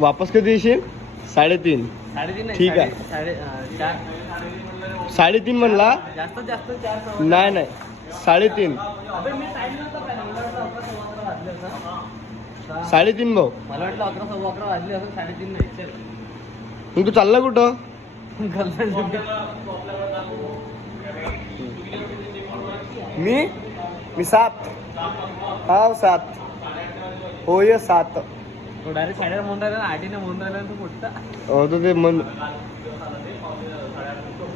वापस कधी येशील? 3:30. 3:30 ठीक आहे. 4:30. 3:30 म्हणला? जास्त 4. नाही 3:30. अबे मी टाइम नव्हता पाहिला, मला वाटलं 11:15 वाजले असं. 3:30 भाऊ. मला वाटलं 11:15 वाजले असं, 3:30 नाही. चल मग तू चालला कुठं? मी 7. हा 7. होय 7. तो डायरेक्ट साड्या म्हणून राहिला, 8 म्हणून राहिला तू कुठचा. हो तो ते मन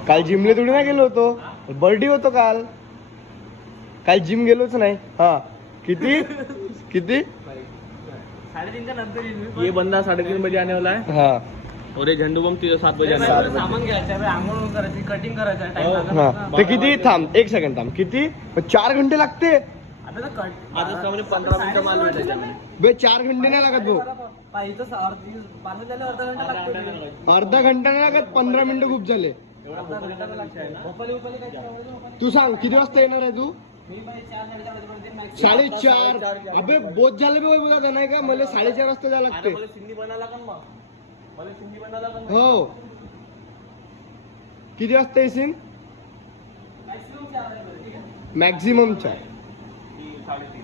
काल जिमले थोडी नाही गेलो होतो, बर्थडे होतो काल जिम गेलोच नाही. हा किती 3:30 नंतर येईल मी. ये बंदा 3:30 बजे आने वाला है हा और ये झंडू बम 7 बजे आने वाला है. सामान घ्यायचं आहे, आंघोळ करायची, कटिंग करायचं टाइम हा लागला. ते किती थांब 1 सेकंड थांब. किती 4 घंटे लागते आता तर कट आता त्यामध्ये 15 मिनिटं माल भेटायचा. बे. 4 घंटे नाही लागत भाऊ. पाहिजे पार्सल झालं अर्धा घंटा लागतो. अर्धा घंटा नाही लागत, 15 मिनिटं खूप झाले. तू सांग किती वाजता येणार आहे तू? 4:30. अबे बोध झालं बे बघा नाही का, मला 4:30 वाजता जायला लागते. मला सिंधी बनायला का मग? मला सिंधी बनायला का? हो किती वाजता येशील? मॅक्झिमम 4. 3:30.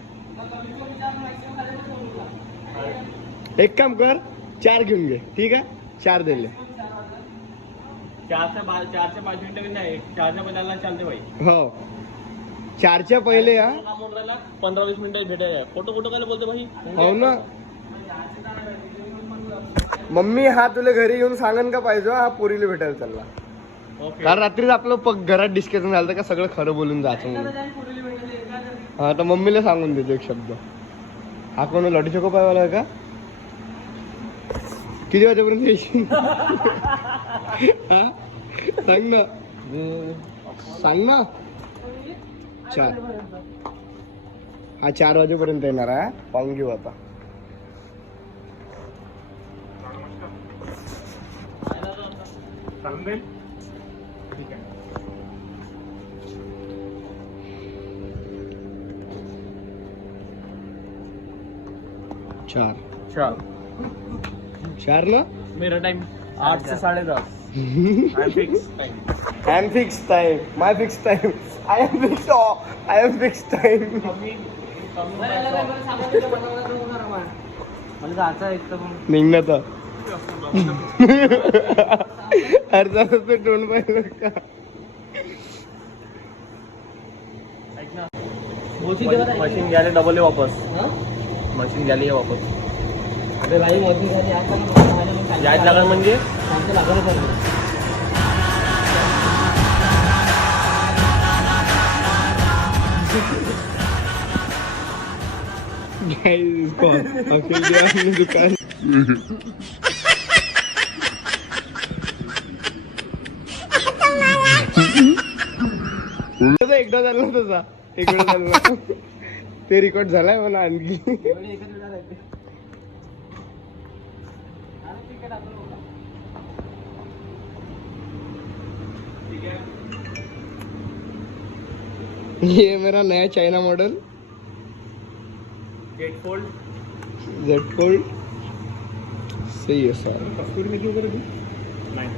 एक काम कर 4 घेऊन घे. ठीक आहे 4 दिले. 4 से 5 मिनिटं की नाही, 4च्या बदलाला चालते भाई. हो 4च्या पहिले या. काम होऊन राहिला 15-20 मिनिटं भेटायला. फोटो काय बोलतो भाई? हो ना. मम्मी हा तुला घरी येऊन सांगन का पाहिजे हा पोरीला भेटायला चालला. ओके. कारण रात्रीच आपलं घरात डिस्कशन झालं का सगळं खरं बोलून जायचं म्हणून. हा तर मम्मीला सांगून देतो एक शब्द. हा कोण लड्डू चोको पायवाला आहे का? किती वाजेपर्यंत येशील? हा सांग ना 4. हा 4 वाजेपर्यंत येणार आहे. पाहून घेऊ आता. सांगेल ठीक आहे. 4 ना. मेरा time 8 say 10:30. I am fix time. I am fixed time. My fixed time. I am fixed. I am fixed time. मला जायचं आहे इथं पण. निघणं तर अर्धा तास तोंड पाहिलं का? मशीन घ्यायला डबल आहे वापस. मशीन घ्यायला ये वापस. अरे भाई मोदी झाली आता यायच लागल म्हणजे आमचं लागलं पाहिजे. दुकान एकदा झालं ना तसा. एकदा झालं ते रेकॉर्ड झालाय मला आणखी. ये मेरा नया चाइना मॉडल गेट फोल्ड. Z Fold सही है सर. कस्तूरी में क्यों करे तू? नाही